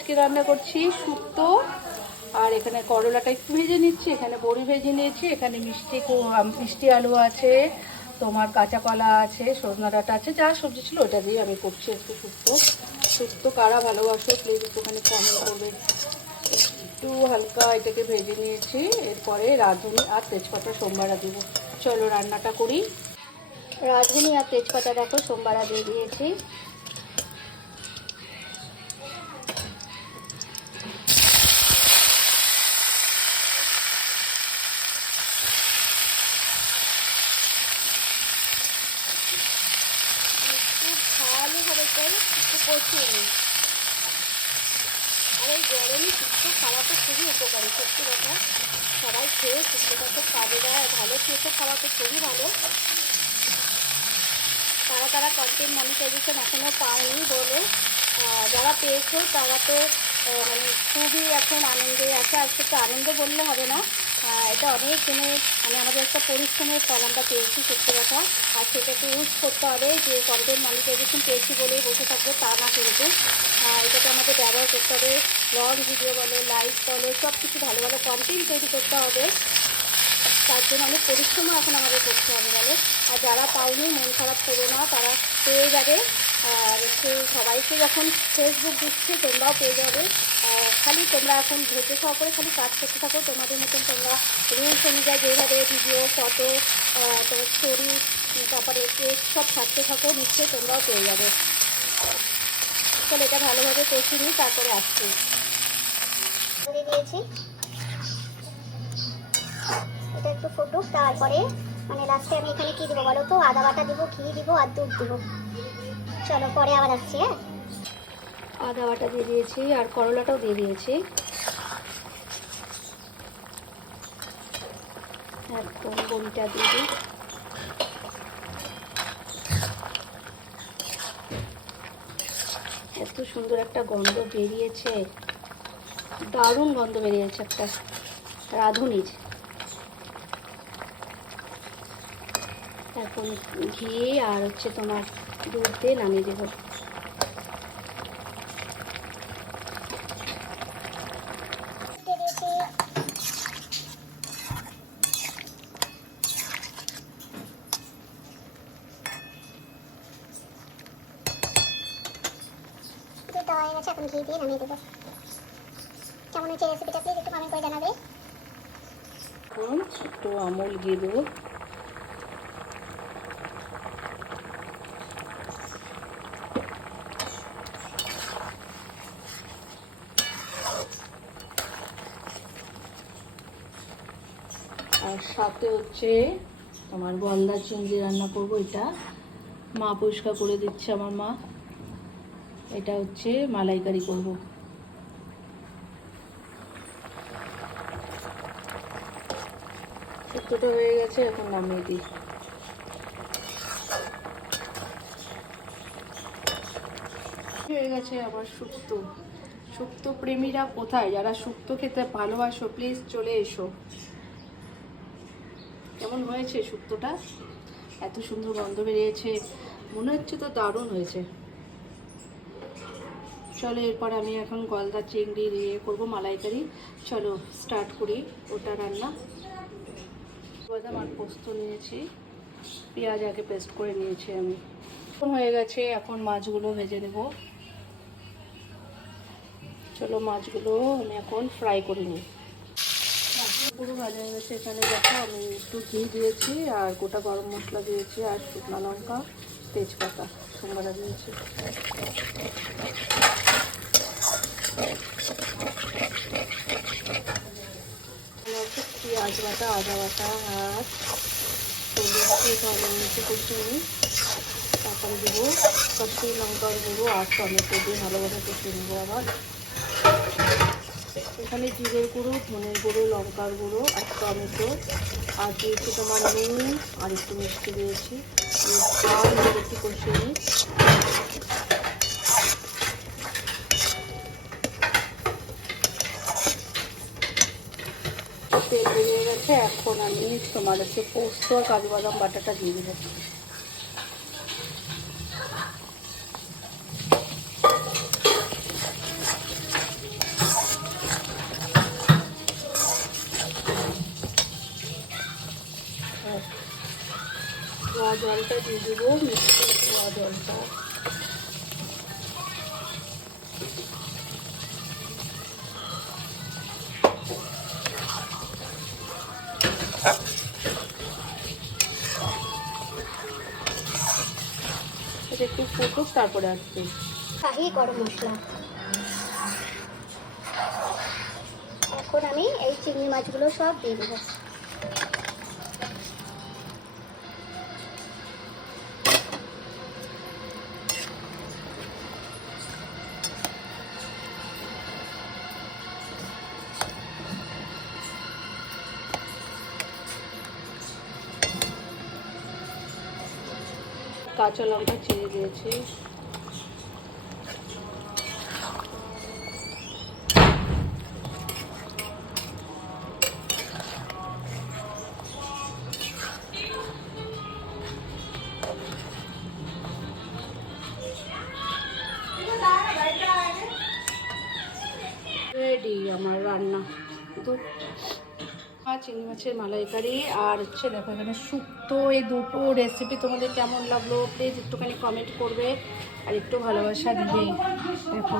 আজকে রান্না করছি শুক্তো। আর এখানে করলাটা একটু ভেজে নিচ্ছি, এখানে বড়ি ভেজে নিয়েছি, এখানে মিষ্টি মিষ্টি আলু আছে, তোমার কাঁচা কলা আছে, সজনা ডাঁটা আছে, যা সবজি ছিল ওটা দিয়ে আমি করছি একটু শুক্তো। শুক্তো কারা ভালোবাসো প্লিজ একটুখানি কমেন্ট করবে। একটু হালকা এটাকে ভেজে নিয়েছি, এরপরে রাঁধুনি আর তেজপাতা সোমবারা দিব। চলো রান্নাটা করি। রাঁধুনি আর তেজপাতা দেখো, সোমবারা দিয়ে দিয়েছি। ভালোভাবে করে একটু কষিয়ে নিই আর এই গরমে শুক্তো খাওয়া তো খুবই উপকারী, সত্যি কথা। সবাই খেয়ে শুক্তোটা খুব কাজে দেয় ভালো খেতে খাওয়া তো খুবই ভালো। তারা তারা কন্টেন্ট মনিটাইজেশন এখনও পায়নি বলে যারা পেয়েছে তারা তো মানে খুবই এখন আনন্দে আছে আজকে তো আনন্দ বললে হবে না। এটা অনেক দিনের মানে আমাদের একটা পরিশ্রমের ফল আমরা পেয়েছি সত্যি কথা। আর সেটাকে ইউজ করতে হবে যে কন্টেন্ট মনিটাইজেশন পেয়েছি বলেই বসে থাকব তা না কিন্তু এটাকে আমাদের ব্যবহার করতে হবে। লং ভিডিও বলো লাইভ বলো সব কিছু ভালো ভালো কন্টেন্ট তৈরি করতে হবে। তার জন্য অনেক পরিশ্রমও এখন আমাদের করতে হবে বলে। আর যারা পাওনি, মন খারাপ করো না, তারা পেয়ে যাবে। আর সে সবাইকে যখন ফেসবুক দিচ্ছে তোমরাও পেয়ে যাবে। খালি তোমরা এখন ধৈর্য সহকারে খালি কাজ করতে থাকো। তোমাদের মতন তোমরা রুলস অনুযায়ী যেভাবে ভিডিও ফটো তোমার স্টোরি তারপরে সব থাকতে থাকো, নিশ্চয়ই তোমরাও পেয়ে যাবে। চলো এটা ভালোভাবে কষি নিই তারপরে আসছি। এটা একটু ফুটুক, তারপরে মানে লাস্টে আমি এখানে কি দেবো বলো তো? আদা বাটা দিব, ঘি দিব, আর দুধ দিব। চলো, পরে আবার আসছি হ্যাঁ? আদা বাটা দিয়ে দিয়েছি, আর করলাটাও দিয়ে দিয়েছি। একদম বড়িটা দিয়ে দিই। এত সুন্দর একটা গন্ধ বেরিয়েছে। দারুণ গন্ধ বেরিয়েছে একটা রাঁধুনির। এখন ঘি আর হচ্ছে তোমার দুধ দিয়ে নামিয়ে দেবো। এখন ঘি দিয়ে নামিয়ে দেবো। কেমন হয়েছে রেসিপিটা প্লিজ একটু কমেন্ট করে জানাবে। একটু আমুল দিয়ে দেবো আর সাথে হচ্ছে তোমার গলদা চিংড়ি রান্না করব এটা। মা পরিষ্কার করে দিচ্ছে আমার মা। এটা হচ্ছে মালাইকারি করব। শুক্তোটা হয়ে গেছে, এখন নামিয়ে দিই। হয়ে গেছে আবার শুক্তো শুক্তো প্রেমীরা কোথায়? যারা শুক্তো খেতে ভালোবাসো প্লিজ চলে এসো। কেমন হয়েছে শুক্তোটা এত সুন্দর গন্ধ বেরিয়েছে। মনে হচ্ছে তো দারুণ হয়েছে। চলো, এরপর আমি এখন গলদা চিংড়ি ইয়ে করব মালাইকারি। চলো স্টার্ট করি ওটা রান্না। বাদাম আর পোস্ত নিয়েছি। পেঁয়াজ আগে পেস্ট করে নিয়েছি আমি। হয়ে গেছে, এখন মাছগুলো ভেজে নেব। চলো, মাছগুলো আমি এখন ফ্রাই করে নিই। পুরো ভাজা হয়ে গেছে। এখানে দেখো আমি একটু ঘি দিয়েছি আর গোটা গরম মশলা দিয়েছি আর শুকনো লঙ্কা, তেজপাতা সোমবারা দিয়েছি। পেঁয়াজ বাটা, আদা বাটা আর সবজি আমি। তারপরে দেবো কষ্টি লঙ্কার গুঁড়ো আর টমেটো দিয়ে ভালোভাবে কষিয়ে নেব আবার। এখানে জিরের গুঁড়ো, ধনের গুঁড়ো, লঙ্কার গুঁড়ো আর টমেটো। আর দিয়েছি তোমার নুন আর একটু মিষ্টি দিয়েছি। একটু কষিয়ে নিই। তেল বেরিয়ে গেছে, এখন আমি তোমার হচ্ছে পোস্ত আর কাজু বাদাম বাটাটা দিয়ে দেবো। জলটা দিয়ে দেবো মিষ্টি ধোয়া জলটা একটু ফুটুক, তারপরে আসবে। শাহি গরম মশলা। এখন আমি এই চিংড়ি মাছগুলো সব দিয়ে দেবো। কাঁচা লঙ্কা চিড়ে দিয়েছি। রেডি আমার রান্না। দু আর চিংড়ি মাছের মালাইকারি, আর হচ্ছে দেখো এখানে শুক্তো, এই দুটো রেসিপি তোমাদের কেমন লাগল প্লিজ একটুখানি কমেন্ট করবে আর একটু ভালোবাসা দিবে দেখো।